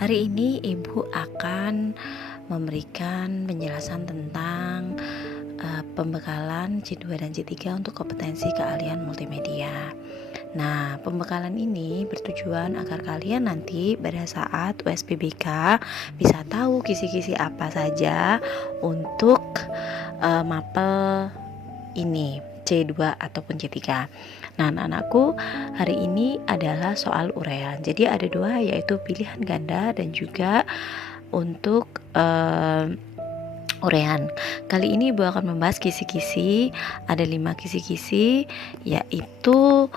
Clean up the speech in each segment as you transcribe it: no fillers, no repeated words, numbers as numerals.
Hari ini Ibu akan memberikan penjelasan tentang pembekalan C2 dan C3 untuk kompetensi keahlian multimedia. Nah, pembekalan ini bertujuan agar kalian nanti pada saat USBBK bisa tahu kisi-kisi apa saja untuk mapel ini C2 ataupun C3. Nah, anak-anakku, hari ini adalah soal uraian. Jadi ada dua, yaitu pilihan ganda dan juga untuk uraian. Kali ini Ibu akan membahas kisi-kisi. Ada 5 kisi-kisi, yaitu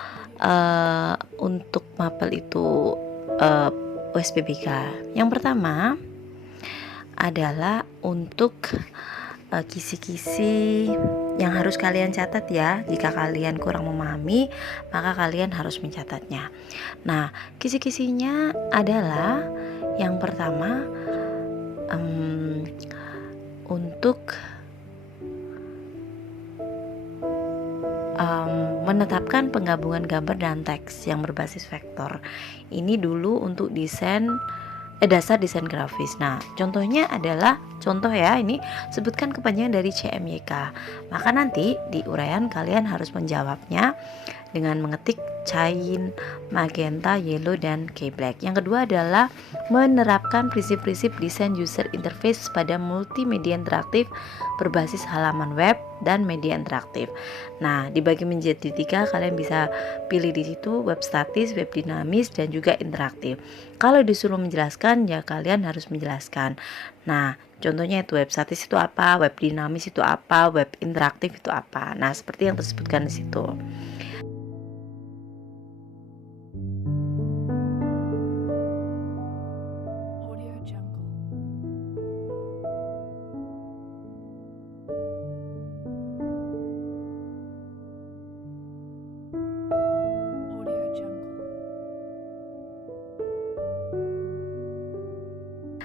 untuk mapel itu USBBK. Yang pertama adalah untuk kisi-kisi yang harus kalian catat ya. Jika kalian kurang memahami, maka kalian harus mencatatnya. Nah, kisi-kisinya adalah yang pertama untuk menetapkan penggabungan gambar dan teks yang berbasis vektor. Ini dulu untuk dasar desain grafis. Nah, contohnya adalah ini sebutkan kepanjangan dari CMYK. Maka nanti di uraian kalian harus menjawabnya dengan mengetik cain, magenta, yellow, dan K-black. Yang kedua adalah menerapkan prinsip-prinsip desain user interface pada multimedia interaktif berbasis halaman web dan media interaktif. Nah, dibagi menjadi 3, kalian bisa pilih di situ web statis, web dinamis, dan juga interaktif. Kalau disuruh menjelaskan, ya kalian harus menjelaskan. Nah, contohnya itu web statis itu apa, web dinamis itu apa, web interaktif itu apa. Nah, seperti yang tersebutkan di situ.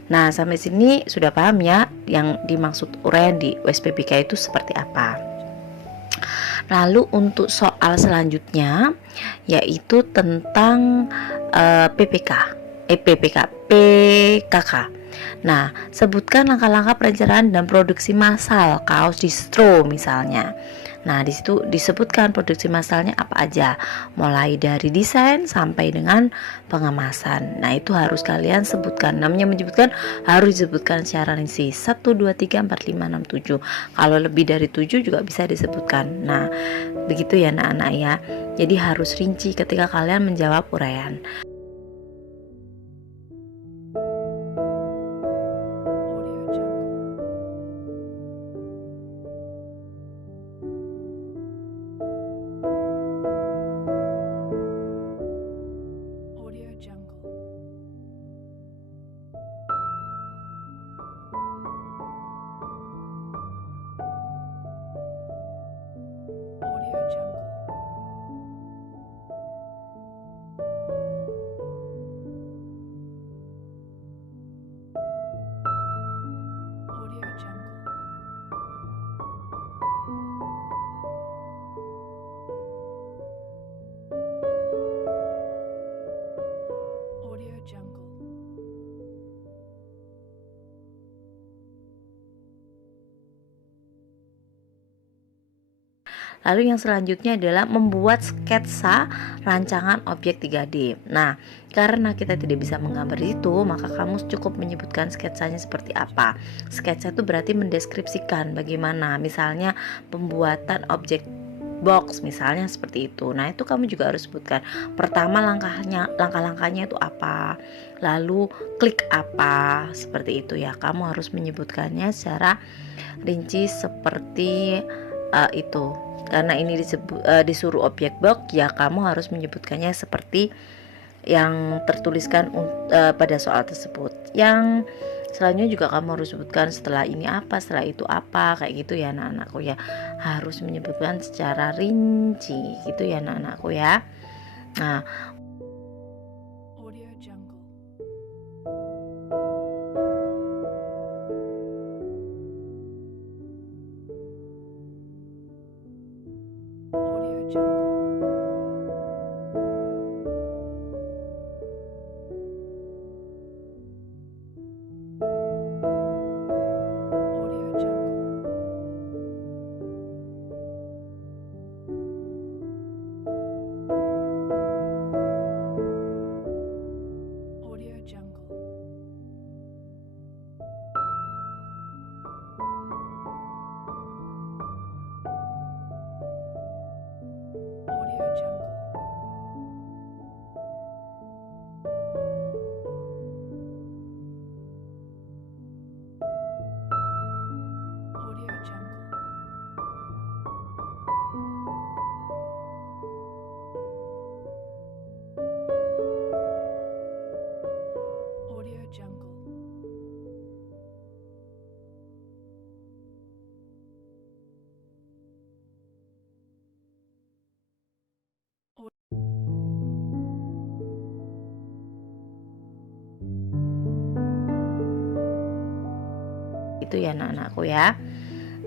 Nah, sampai sini sudah paham ya yang dimaksud uraian di USBBK itu seperti apa. Lalu untuk soal selanjutnya yaitu tentang PKK. Nah, sebutkan langkah-langkah perencanaan dan produksi massal kaos distro misalnya. Nah, di situ disebutkan produksi massalnya apa aja, mulai dari desain sampai dengan pengemasan. Nah, itu harus kalian sebutkan. Namanya menyebutkan harus disebutkan secara rinci 1, 2, 3, 4, 5, 6, 7. Kalau lebih dari 7 juga bisa disebutkan. Nah, begitu ya anak-anak ya. Jadi harus rinci ketika kalian menjawab uraian. Lalu yang selanjutnya adalah membuat sketsa rancangan objek 3D. Nah, karena kita tidak bisa menggambar itu, maka kamu cukup menyebutkan sketsanya seperti apa. Sketsa itu berarti mendeskripsikan bagaimana, misalnya pembuatan objek box misalnya seperti itu. Nah, itu kamu juga harus sebutkan. Pertama langkah-langkahnya itu apa? Lalu klik apa? Seperti itu ya. Kamu harus menyebutkannya secara rinci seperti itu. Karena ini disuruh objek box, ya kamu harus menyebutkannya seperti yang tertuliskan pada soal tersebut. Yang selanjutnya juga kamu harus sebutkan setelah ini apa, setelah itu apa, kayak gitu ya anak-anakku ya. Harus menyebutkan secara rinci gitu ya anak-anakku ya. Nah, gitu ya anak-anakku ya.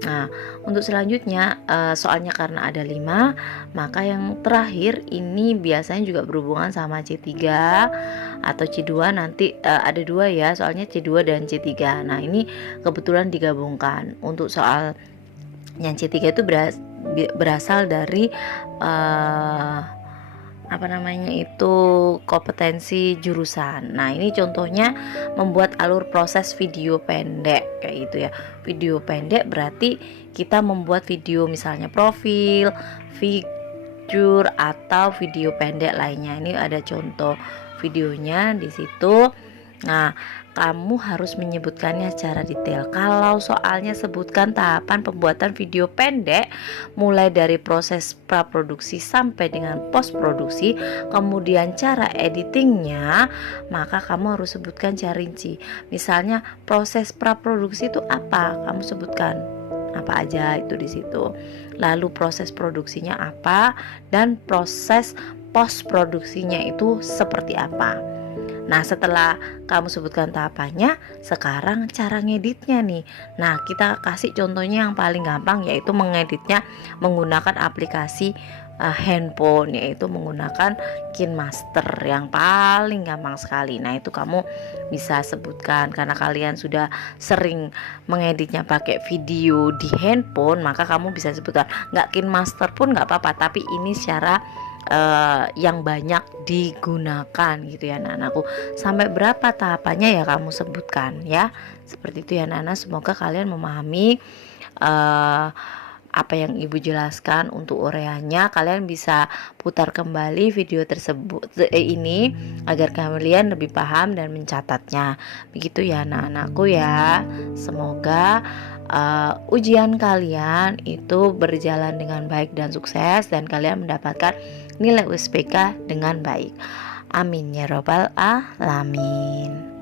Nah, untuk selanjutnya soalnya karena ada 5, maka yang terakhir ini biasanya juga berhubungan sama C3 atau C2, nanti ada 2 ya, soalnya C2 dan C3. Nah, ini kebetulan digabungkan. Untuk soal yang C3 itu berasal dari kompetensi jurusan. Nah, ini contohnya membuat alur proses video pendek kayak gitu ya. Video pendek berarti kita membuat video misalnya profil, fitur atau video pendek lainnya. Ini ada contoh videonya di situ. Nah, kamu harus menyebutkannya secara detail. Kalau soalnya sebutkan tahapan pembuatan video pendek mulai dari proses praproduksi sampai dengan post produksi, kemudian cara editingnya, maka kamu harus sebutkan secara rinci. Misalnya proses praproduksi itu apa? Kamu sebutkan apa aja itu di situ. Lalu proses produksinya apa dan proses post produksinya itu seperti apa. Nah, setelah kamu sebutkan tahapannya, sekarang cara ngeditnya nih. Nah, kita kasih contohnya yang paling gampang, yaitu mengeditnya menggunakan aplikasi handphone, yaitu menggunakan KineMaster yang paling gampang sekali. Nah, itu kamu bisa sebutkan karena kalian sudah sering mengeditnya pakai video di handphone, maka kamu bisa sebutkan. Nggak KineMaster pun nggak apa-apa, tapi ini secara yang banyak digunakan gitu ya anak-anakku. Sampai berapa tahapannya ya kamu sebutkan ya. Seperti itu ya anak-anak. Semoga kalian memahami apa yang ibu jelaskan. Untuk ureanya kalian bisa putar kembali video tersebut ini agar kalian lebih paham dan mencatatnya. Begitu ya anak-anakku ya. Semoga ujian kalian itu berjalan dengan baik dan sukses, dan kalian mendapatkan nilai USPK dengan baik. Amin ya robbal alamin.